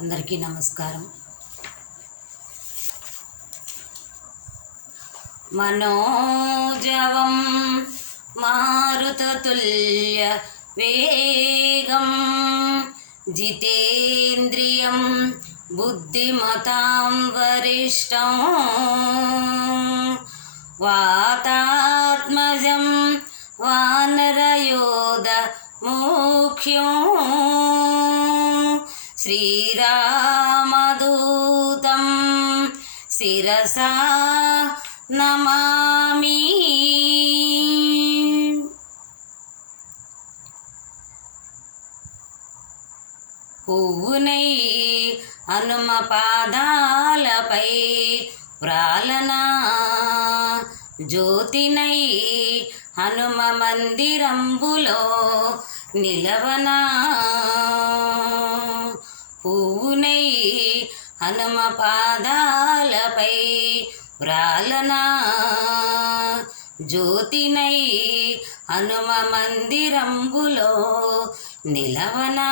అందరికీ నమస్కారం. మనోజవం మారుతతుల్య వేగం జితేంద్రియం బుద్ధిమతాం వరిష్టం వాతాత్మజం వానరయోధ ముఖ్యం శ్రీరామదూతం శిరసా నమామి. పువ్వునై హనుమ పాదాలపై వ్రాలనా, జ్యోతినై హనుమ మందిరంబులో నిలవనా. పువ్వునై హనుమ పాదాలపై వ్రాలనా, జ్యోతినై హనుమ మందిరంబులో నిలవనా.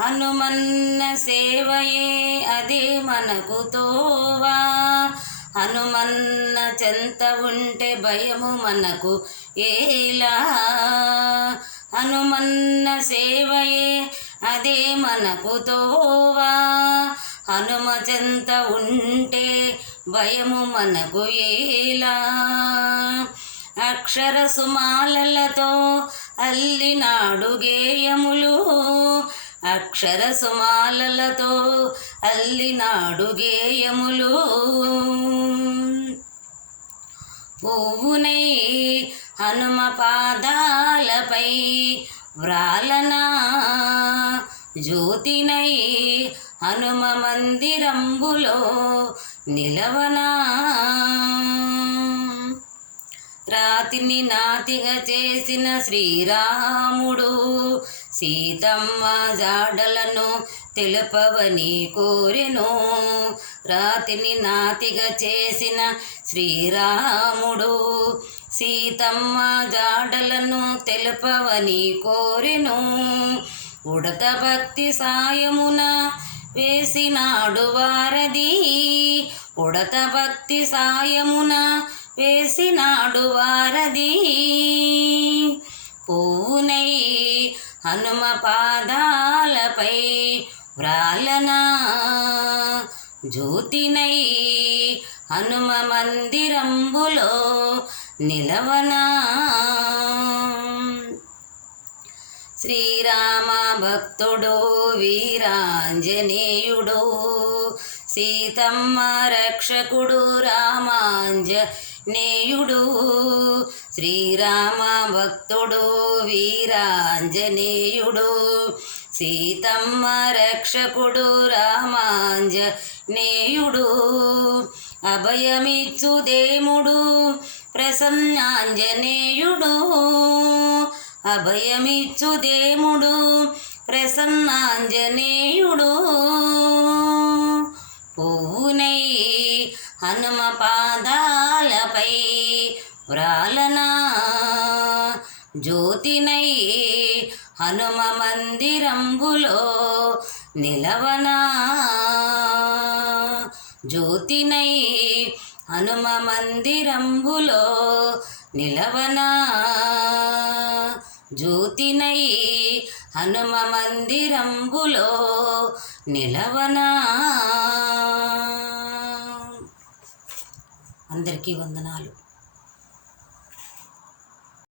హనుమన్న సేవయే అదే మనకు తోవా, హనుమన్న చెంత ఉంటే భయము మనకు ఏలా. హనుమన్న సేవయే అదే మనకు తోవా, హనుమ చెంత ఉంటే భయము మనకు ఏలా. అక్షర సుమాలలతో అల్లినాడు గేయములు, అక్షర సుమాలలతో అల్లినాడు గేయములు. పువ్వునై హనుమ పాదాలపై వ్రాలనా, జ్యోతినై హనుమ మందిరంబులో నిలవనా. రాతిని నాతిగా చేసిన శ్రీరాముడు సీతమ్మ జాడలను తెలుపవని కోరెను. రాతిని నాతిగా చేసిన శ్రీరాముడు సీతమ్మ జాడలను తెలుపవని కోరెను. ఉడత భక్తి సాయమున వేసినాడు వారధి, ఉడత భక్తి సాయమున వేసినాడు వారధి. పువ్వునై హనుమ పాదాలపై వ్రాలనా, జ్యోతినై హనుమ మందిరంబులో నిలవనా. శ్రీరామ భక్తుడు వీరాంజనేయుడు, సీతమ్మ రక్షకుడు రామాంజనేయుడు. శ్రీరామ భక్తుడు వీరాంజనేయుడు, సీతమ్మ రక్షకుడు రామాంజనేయుడు. అభయమిచ్చు దేముడు ప్రసన్నాంజనేయుడు, అభయమిచ్చు దేముడు ప్రసన్నాంజనేయుడు. పువ్వునై హనుమ పాదాలపై వ్రాలనా, జ్యోతినై హనుమ మందిరంబులో నిలవనా, జ్యోతినై హనుమ మందిరంబులో నిలవనా, జ్యోతినై హనుమ మందిరంబులో నిలవనా. అందరికీ వందనాలు.